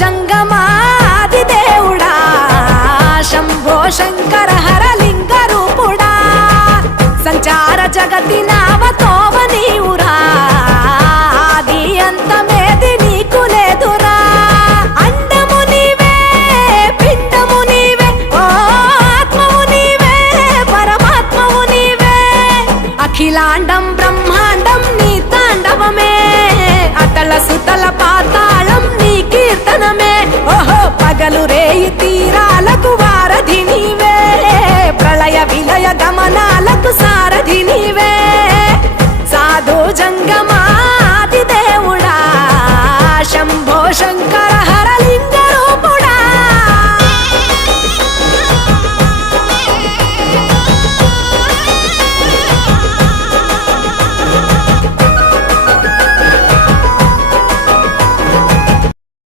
జంగమాది దేవుడా శంభో శంకర హరలింగ రూపుడా సంచార జగతి నావతోవ నీవురా ఆది అంతమేది నీకు లేదురా అండము నీవే పిండము నీవే ఓ ఆత్మవు నీవే పరమాత్మవు నీవే అఖిలాండం బ్రహ్మాండం నీ తాండవమే అతల సుతల పాతాళం నీ కీర్తనమే ఓహో పగలు రేయి తీరాలకు వారధి నీవే ప్రళయ విలయ గమనాలకు సారథి నీవే సాధు జంగమ